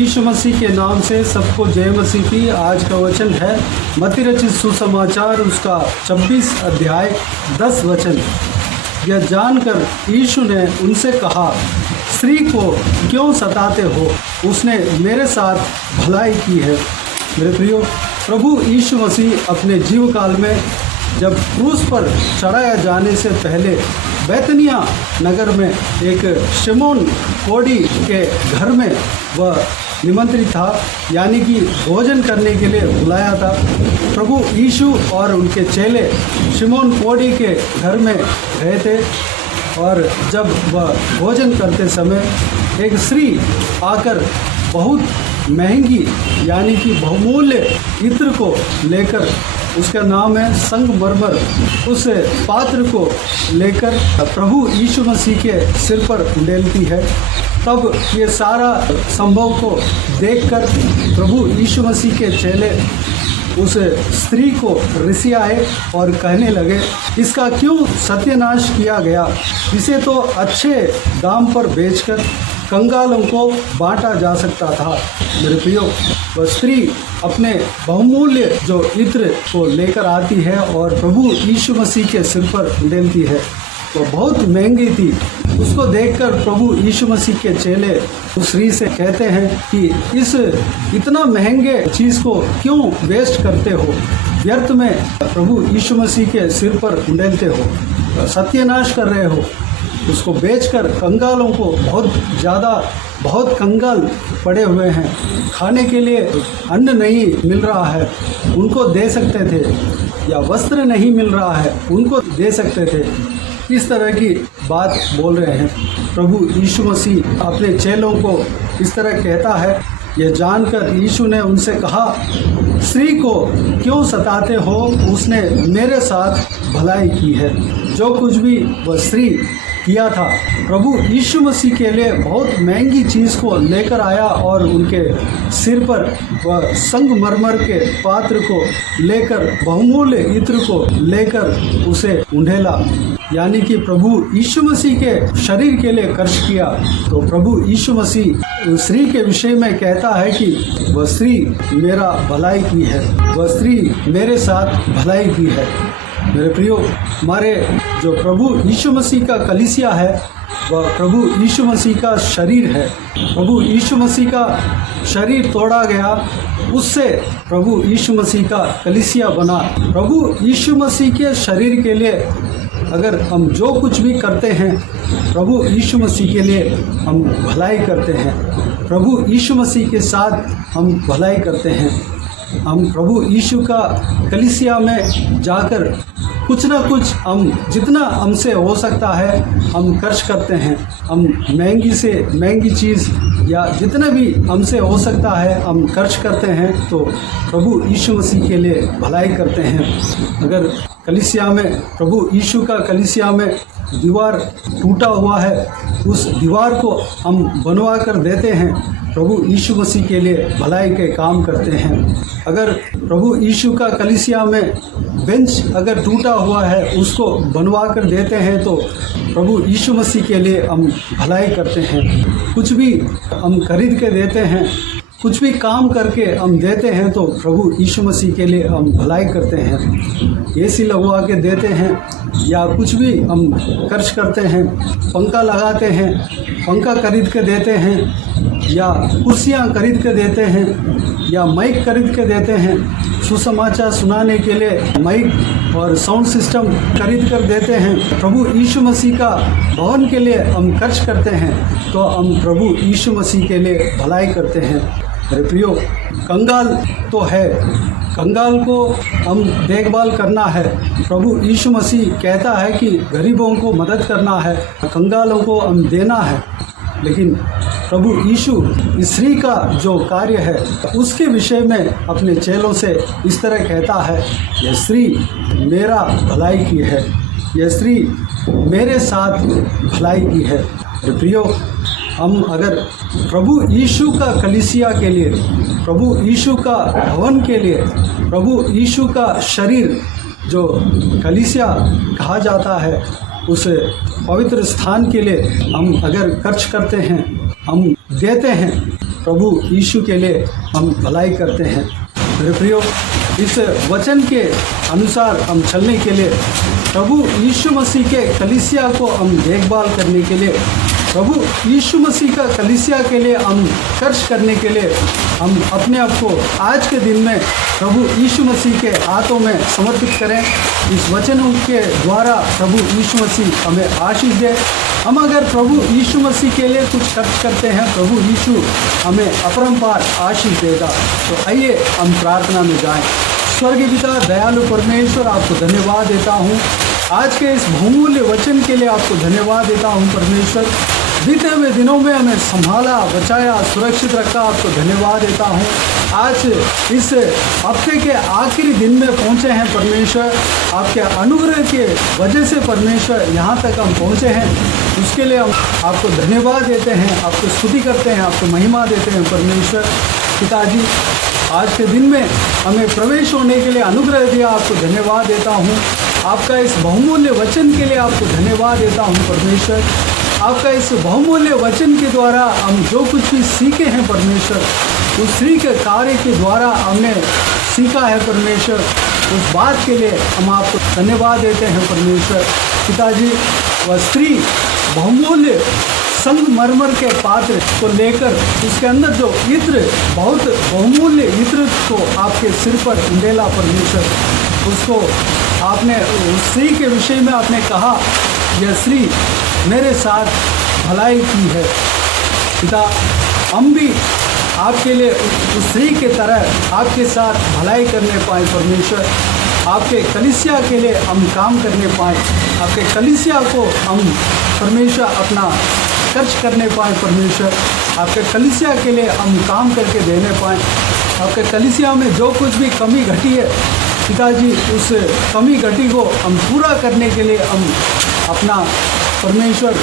यीशु मसीह के नाम से सबको जय मसीह की। आज का वचन है मत्ती रचित सुसमाचार उसका 26 अध्याय 10 वचन। यह जानकर यीशु ने उनसे कहा, स्त्री को क्यों सताते हो? उसने मेरे साथ भलाई की है। मेरे प्रियो, प्रभु यीशु मसीह अपने जीव काल में जब क्रूस पर चढ़ाया जाने से पहले बैतनिया नगर में एक शिमोन कोढ़ी के घर में वह निमंत्रित था, यानी कि भोजन करने के लिए बुलाया था। प्रभु यीशु और उनके चेले शिमोन कोढ़ी के घर में गए थे और जब वह भोजन करते समय एक स्त्री आकर बहुत महंगी यानी कि बहुमूल्य इत्र को लेकर, उसका नाम है संगमरमर, उस पात्र को लेकर प्रभु यीशु मसीह के सिर पर उंडेलती है। तब ये सारा संभव को देखकर प्रभु यीशु मसीह के चेले उस स्त्री को रिसियाए और कहने लगे, इसका क्यों सत्यानाश किया गया? इसे तो अच्छे दाम पर बेचकर कंगालों को बांटा जा सकता था। मेरे प्रियो, वह स्त्री अपने बहुमूल्य जो इत्र को लेकर आती है और प्रभु यीशु मसीह के सिर पर उंडेलती है। वह बहुत महंगी थी। उसको देखकर प्रभु यीशु मसीह के चेले उस स्त्री से कहते हैं कि इस इतना महंगे चीज़ को क्यों वेस्ट करते हो? व्यर्थ में प्रभु यीशु मसीह के सिर पर उंडेलते हो, सत्यानाश कर रहे हो। उसको बेचकर कंगालों को बहुत कंगाल पड़े हुए हैं, खाने के लिए अन्न नहीं मिल रहा है, उनको दे सकते थे, या वस्त्र नहीं मिल रहा है, उनको दे सकते थे। इस तरह की बात बोल रहे हैं। प्रभु यीशु मसीह अपने चेलों को इस तरह कहता है। यह जानकर यीशु ने उनसे कहा, स्त्री को क्यों सताते हो? उसने मेरे साथ भलाई की है। जो कुछ भी वह स्त्री किया था, प्रभु यीशु मसीह के लिए बहुत महंगी चीज़ को लेकर आया और उनके सिर पर वह संगमरमर के पात्र को लेकर, बहुमूल्य इत्र को लेकर उसे उंडेला, यानी कि प्रभु यीशु मसीह के शरीर के लिए खर्च किया। तो प्रभु यीशु मसीह उस स्त्री के विषय में कहता है कि वह स्त्री मेरा भलाई की है, वह स्त्री मेरे साथ भलाई की है। मेरे प्रियो, हमारे जो प्रभु यीशु मसीह का कलीसिया है वह प्रभु यीशु मसीह का शरीर है। प्रभु यीशु मसीह का शरीर तोड़ा गया, उससे प्रभु यीशु मसीह का कलीसिया बना। प्रभु यीशु मसीह के शरीर के लिए अगर हम जो कुछ भी करते हैं, प्रभु यीशु मसीह के लिए हम भलाई करते हैं। प्रभु यीशु मसीह के साथ हम भलाई करते हैं। हम प्रभु यीशु का कलीसिया में जाकर कुछ ना कुछ हम जितना हमसे हो सकता है हम खर्च करते हैं। हम महंगी से महंगी चीज़ या जितना भी हमसे हो सकता है हम खर्च करते हैं, तो प्रभु यीशु मसीह के लिए भलाई करते हैं। अगर कलीसिया में, प्रभु यीशु का कलीसिया में दीवार टूटा हुआ है, उस दीवार को हम बनवा कर देते हैं, प्रभु यीशु मसीह के लिए भलाई के काम करते हैं। अगर प्रभु यीशु का कलीसिया में बेंच अगर टूटा हुआ है, उसको बनवा कर देते हैं, तो प्रभु यीशु मसीह के लिए हम भलाई करते हैं। कुछ भी हम खरीद के देते हैं, कुछ भी काम करके हम देते हैं, तो प्रभु यीशु मसीह के लिए हम भलाई करते हैं। एसी लगवा के देते हैं या कुछ भी हम खर्च करते हैं, पंखा लगाते हैं, पंखा खरीद के देते हैं, या कुर्सियाँ खरीद के देते हैं, या माइक खरीद के देते हैं, सुसमाचार सुनाने के लिए माइक और साउंड सिस्टम खरीद कर देते हैं। प्रभु यीशु मसीह का भवन के लिए हम खर्च करते हैं, तो हम प्रभु यीशु मसीह के लिए भलाई करते हैं। मेरे प्रियो, कंगाल तो है, कंगाल को हम देखभाल करना है। प्रभु यीशु मसीह कहता है कि गरीबों को मदद करना है, कंगालों को हम देना है। लेकिन प्रभु यीशु इस स्त्री का जो कार्य है उसके विषय में अपने चेलों से इस तरह कहता है, यह स्त्री मेरा भलाई की है, यह स्त्री मेरे साथ भलाई की है। प्रियो, हम अगर प्रभु यीशु का कलीसिया के लिए, प्रभु यीशु का भवन के लिए, प्रभु यीशु का शरीर जो कलीसिया कहा जाता है, उस पवित्र स्थान के लिए हम अगर खर्च करते हैं, हम देते हैं, प्रभु यीशु के लिए हम भलाई करते हैं। मेरे प्रियो, इस वचन के अनुसार हम चलने के लिए, प्रभु यीशु मसीह के कलीसिया को हम देखभाल करने के लिए, प्रभु यीशु मसीह का कलीसिया के लिए हम खर्च करने के लिए, हम अपने आप को आज के दिन में प्रभु यीशु मसीह के हाथों में समर्पित करें। इस वचनों के द्वारा प्रभु यीशु मसीह हमें आशीष दे। हम अगर प्रभु यीशु मसीह के लिए कुछ खर्च करते हैं, प्रभु यीशु हमें अपरंपार आशीष देगा। तो आइए हम प्रार्थना में जाएं। स्वर्गीय पिता, दयालु परमेश्वर, आपको धन्यवाद देता हूँ आज के इस बहुमूल्य वचन के लिए। आपको धन्यवाद देता हूँ परमेश्वर, बीते हुए दिनों में हमें संभाला, बचाया, सुरक्षित रखा। आपको धन्यवाद देता हूँ आज इस हफ्ते के आखिरी दिन में पहुँचे हैं परमेश्वर। आपके अनुग्रह के वजह से परमेश्वर यहाँ तक हम पहुँचे हैं, उसके लिए हम आपको धन्यवाद देते हैं, आपको स्तुति करते हैं, आपको महिमा देते हैं परमेश्वर। पिताजी, आज के दिन में हमें प्रवेश होने के लिए अनुग्रह दिया, आपको धन्यवाद देता हूँ। आपका इस बहुमूल्य वचन के लिए आपको धन्यवाद देता हूँ परमेश्वर। आपका इस बहुमूल्य वचन के द्वारा हम जो कुछ भी सीखे हैं परमेश्वर, उस स्त्री के कार्य के द्वारा हमने सीखा है परमेश्वर, उस बात के लिए हम आपको धन्यवाद देते हैं परमेश्वर। पिताजी, वह स्त्री बहुमूल्य संगमरमर के पात्र को लेकर उसके अंदर जो इत्र, बहुत बहुमूल्य इत्र को आपके सिर पर उंडेला परमेश्वर, उसको आपने उस स्त्री के विषय में आपने कहा, यह स्त्री मेरे साथ भलाई की है। पिता, हम भी आपके लिए उस स्त्री के तरह आपके साथ भलाई करने पाए परमेश्वर। आपके कलीसिया के लिए हम काम करने पाए, आपके कलीसिया को हम परमेश्वर अपना खर्च करने पाए परमेश्वर। आपके कलीसिया के लिए हम काम करके देने पाए। आपके कलीसिया में जो कुछ भी कमी घटी है पिताजी, उस कमी घटी को हम पूरा करने के लिए हम अपना परमेश्वर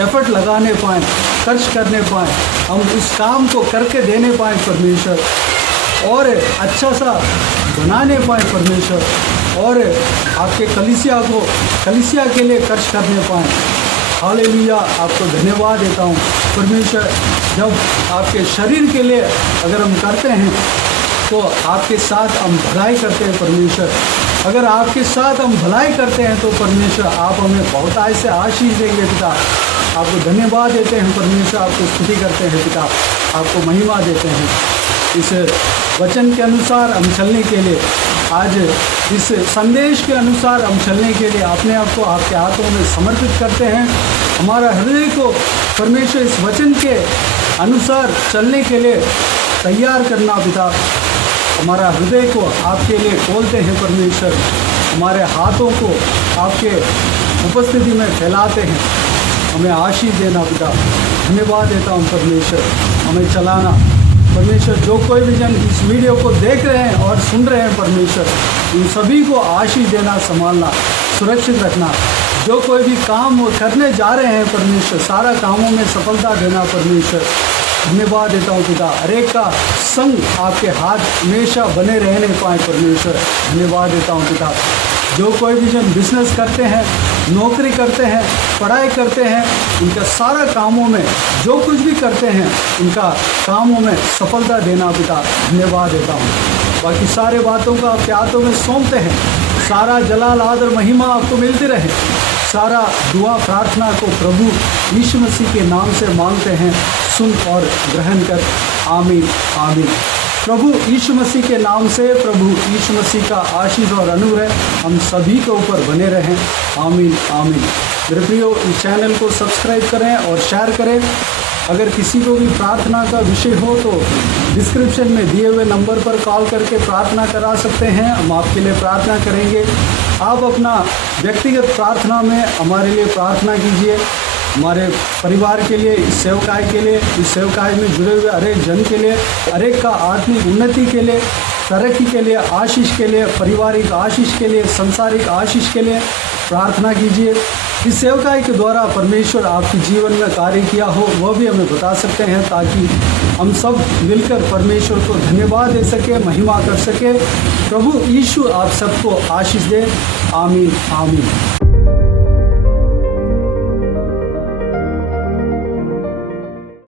एफर्ट लगाने पाएँ, खर्च करने पाएँ, हम उस काम को करके देने पाएँ परमेश्वर, और अच्छा सा बनाने पाएँ परमेश्वर, और आपके कलीसिया के लिए खर्च करने पाएँ। हालेलुया, आपको धन्यवाद देता हूँ परमेश्वर। जब आपके शरीर के लिए अगर हम करते हैं तो आपके साथ हम भलाई करते हैं परमेश्वर। अगर आपके साथ हम भलाई करते हैं तो परमेश्वर आप हमें बहुतायत से आशीष देंगे पिता। आपको धन्यवाद देते हैं परमेश्वर, आपको स्तुति करते हैं पिता, आपको महिमा देते हैं। इस वचन के अनुसार हम चलने के लिए, आज इस संदेश के अनुसार हम चलने के लिए अपने आप को आपके हाथों में समर्पित करते हैं। हमारा हृदय को परमेश्वर इस वचन के अनुसार चलने के लिए तैयार करना पिता। हमारा हृदय को आपके लिए खोलते हैं परमेश्वर, हमारे हाथों को आपके उपस्थिति में फैलाते हैं। हमें आशीष देना पिता। धन्यवाद देता हूँ परमेश्वर, हमें चलाना परमेश्वर। जो कोई भी जन इस वीडियो को देख रहे हैं और सुन रहे हैं परमेश्वर, इन सभी को आशीष देना, संभालना, सुरक्षित रखना। जो कोई भी काम वो करने जा रहे हैं परमेश्वर, सारा कामों में सफलता देना परमेश्वर। धन्यवाद देता हूँ पिता, हर एक का संग आपके हाथ हमेशा बने रहने पाए परमेश्वर। धन्यवाद देता हूँ पिता। जो कोई भी जन बिजनेस करते हैं, नौकरी करते हैं, पढ़ाई करते हैं, उनका सारा कामों में जो कुछ भी करते हैं उनका कामों में सफलता देना पिता। धन्यवाद देता हूँ। बाकी सारे बातों का आपके हाथों में सौंपते हैं। सारा जलाल, आदर, महिमा आपको मिलती रहे। सारा दुआ प्रार्थना को प्रभु यीशु मसीह के नाम से मांगते हैं, सुन और ग्रहण कर। आमीन आमीन। प्रभु यीशु मसीह के नाम से प्रभु यीशु मसीह का आशीष और अनुग्रह हम सभी के ऊपर बने रहें। आमीन आमीन। मेरे प्रियो, इस चैनल को सब्सक्राइब करें और शेयर करें। अगर किसी को भी प्रार्थना का विषय हो तो डिस्क्रिप्शन में दिए हुए नंबर पर कॉल करके प्रार्थना करा सकते हैं। हम आपके लिए प्रार्थना करेंगे। आप अपना व्यक्तिगत प्रार्थना में हमारे लिए प्रार्थना कीजिए, हमारे परिवार के लिए, इस सेवकाई के लिए, इस सेवकाई में जुड़े हुए हर एक जन के लिए, हर एक का आत्मिक उन्नति के लिए, तरक्की के लिए, आशीष के लिए, पारिवारिक आशीष के लिए, सांसारिक आशीष के लिए प्रार्थना कीजिए। इस सेवकाई के द्वारा परमेश्वर आपके जीवन में कार्य किया हो वह भी हमें बता सकते हैं, ताकि हम सब मिलकर परमेश्वर को धन्यवाद दे सके, महिमा कर सके। प्रभु यीशु आप सबको आशीष दे। आमीन आमीन।